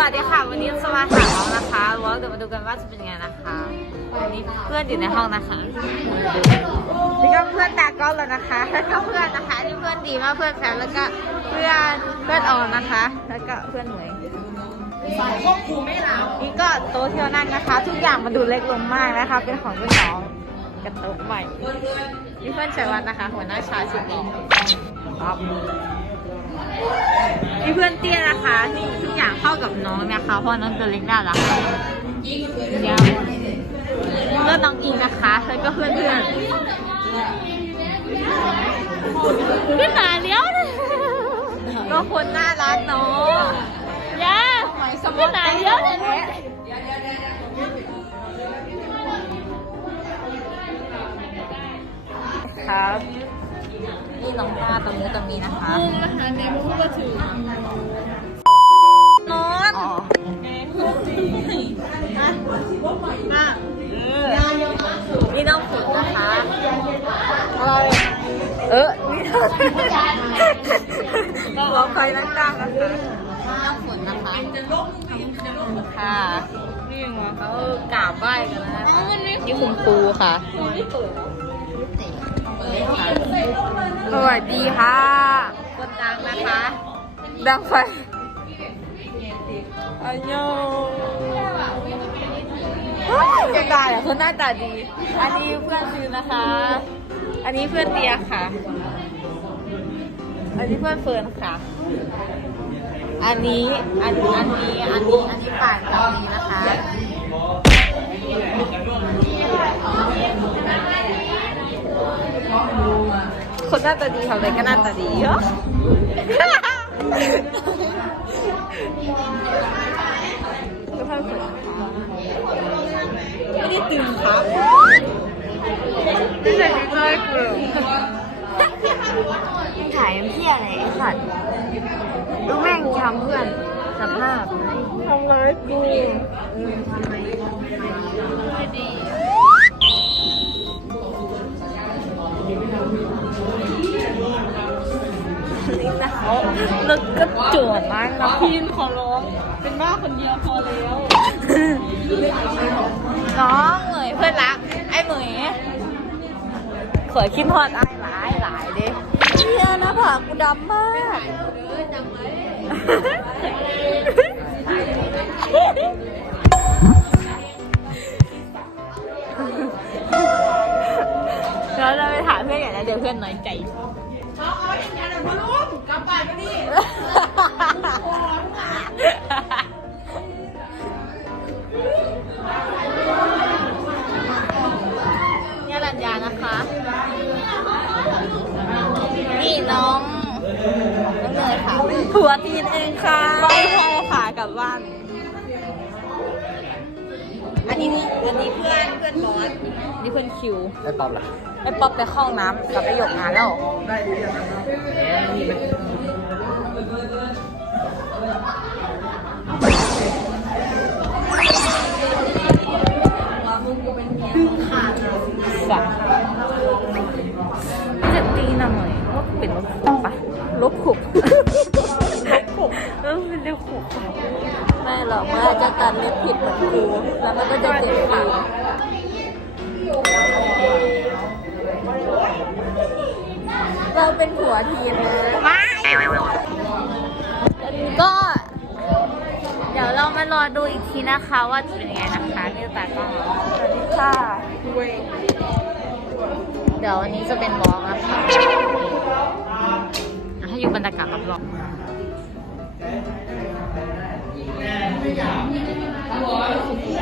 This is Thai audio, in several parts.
วัสดีค่ะ วันนี้จะมาหาน้องนะคะว่าเดี๋ยวมาดูกันว่าจะเป็นยังไงนะคะวันนี้เพื่อนอยู่ในห้องนะคะนี่ก็เพื่อนตากล้องแล้วนะคะแล้วก็เพื่อนนะคะนี่เพื่อนดีมากเพื่อนแฟนแล้วก็เพื่อนเพื่อนออนนะคะ แล้วก็เพื่อนหน่วยนี่ก็โต๊ะที่เรานั่งนะคะ ทุกอย่างมาดูเล็กลงมากนะคะ เป็นของรุ่นน้องกันโต๊ะใหม่นี่เพื่อนชัยวัฒน์นะคะ หัวหน้าชายชุดนี้ครับมีเพื่อนเตี้ยนะคะนี่ทุกอย่างเข้ากับน้องนะคะ เพราะน้องตัวเล็กน่ารักเดี๋ยวเพื่อนน้องอิงนะคะแล้วก็เพื่อนเพื่อนเพื่อนหนาเลี้ยวก็คนน่ารักเนาะย่าเพื่อนหนาเลี้ยวนะครับ นี่น้องป้าตรงนี้ตรงนี้นะคะ หัวไฟนั่งกลางนะคะน้องฝนนะคะค่ะนี่มาเขากราบไหว้กันแล้วนะคะนี่คุณครูค่ะสวัสดีค่ะคนดังนะคะ ดังไฟอันโยจะตายอะคนหน้าตาดี อันนี้เพื่อนซื้อนะคะ อันนี้เพื่อนเตียค่ะ อันนี้เพื่อนเฟิร์นค่ะ อันนี้ อันนี้ อันนี้ อันนี้ อันนี้ป่านกับอันนี้นะคะ คนหน้าตาดีทำอะไรก็หน้าตาดีเหรอก็ท่านเปิดไม่ได้ตื่นครับไม่ใช่ไม่ใช่กูถ่ายเพี้ยอะไรไอ้ สัตว์ดูแม่งทำเพื่อนสภาพทำร้ายกูนี่นะเขาแล้วก็จวดมากนะพี่ขอร้อง เป็นบ้าคนเดียวพอแล้วน้องเหมยเพื่อนรักไอ้เหมย ข่ยคิดฮอดอายหลายหลายเด้เฮียนะผากกูดำมาก เราจะไปถามเพื่อนอย่าล้นเดี๋ยวเพื่อนน้อยใจ เขาเอาอย่างนั้นเลยพอลุงกลับบ้นไปดิ โอ้ พื่อนเพื่อนบอสนี่เพื่อนคิว ไอ้ป๊อปล่ะไอ้ป๊อปไปเข้าห้องน้ำกับไอ้หยกงานแล้วสัตว์จะตีหน่อยว่าเป็นรถขุบปะรถขุบเออเป็นรถขุบปะไม่หรอกมันอาจจะตัดเล็บผิดเหมือนกูแล้วมันก็จะเจ็บ เราเป็นผัวทีมนะไม่ก็ เดี๋ยวเรามารอดูอีกทีนะคะว่าจะเป็นยังไงนะคะนี่ตากล้องเราสวัสดีค่ะเดี๋ยววันนี้จะเป็นวอล์กนะคะอะให้อยู่บรรยากาศรอบๆ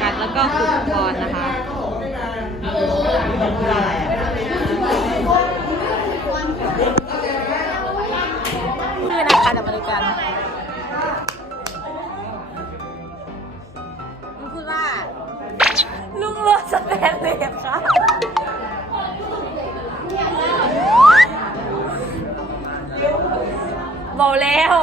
กันแล้วก็ฝึกบอลนะคะ คือนะคะเดี๋ยวมาดู กันมึงพูดว่า ลุงโรสสแตนเลสค่ะบอกแล้ว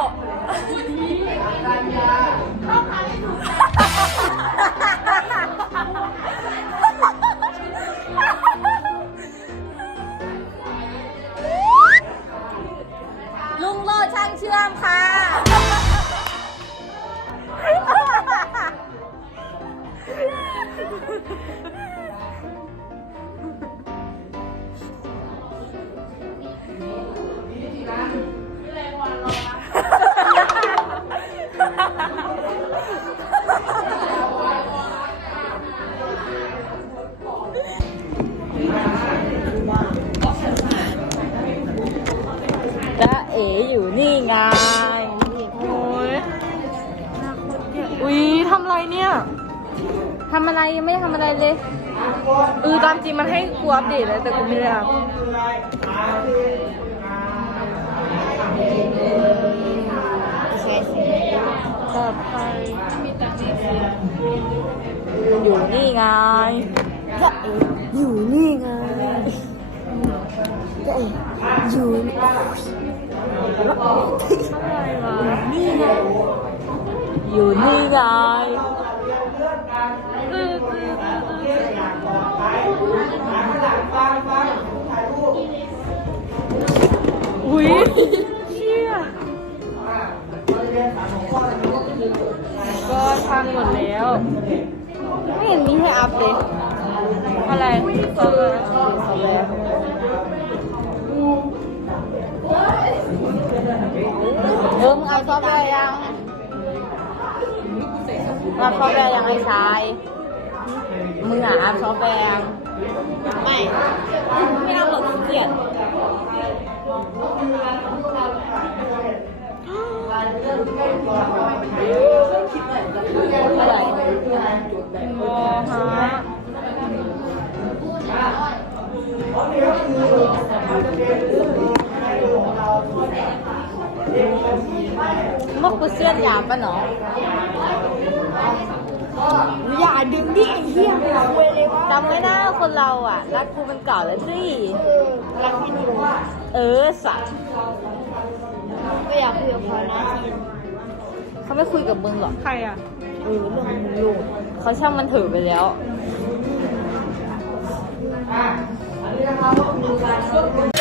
อะไรยังไม่ทำอะไรเลยเออตามจริงมันให้กูอัปเดตเลยแต่กูไม่ได้อัพใช่สิปลอดภัยอยู่นี่ไงจะเอ๋อยู่นี่ไงจะเอ๋อยู่นี่นี่ไงอยู่นี่ไง อุ้ยเชี่ยก็พังหมดแล้ว ไม่เห็นมีให้อัพเลยอะไรซอฟต์แวร์ซอฟต์แวร์เออมึงเอาซอฟต์แวร์ยัง อาซอฟต์แวร์ยังไอ้ชายมึงอะอัพซอฟต์แวร์ยังไม่ไม่เอาหรอกขี้เกลียจอะไรโมฮะมกกูเสื้อนยามปะเนาะ อย่าดึงดิไอ้เหี้ยไม่คุยเลยวะจำไม่ได้ว่าคนเราอะ รักกูมันเก่าแล้วสิเออรักที่ดูว่าเออสัตว์ก็อยากคุยกับเขานะทีนเขาไม่คุยกับมึงหรอกใครอะเออเรื่องมึงลูกเขาช่างมันเถือะไปแล้วเ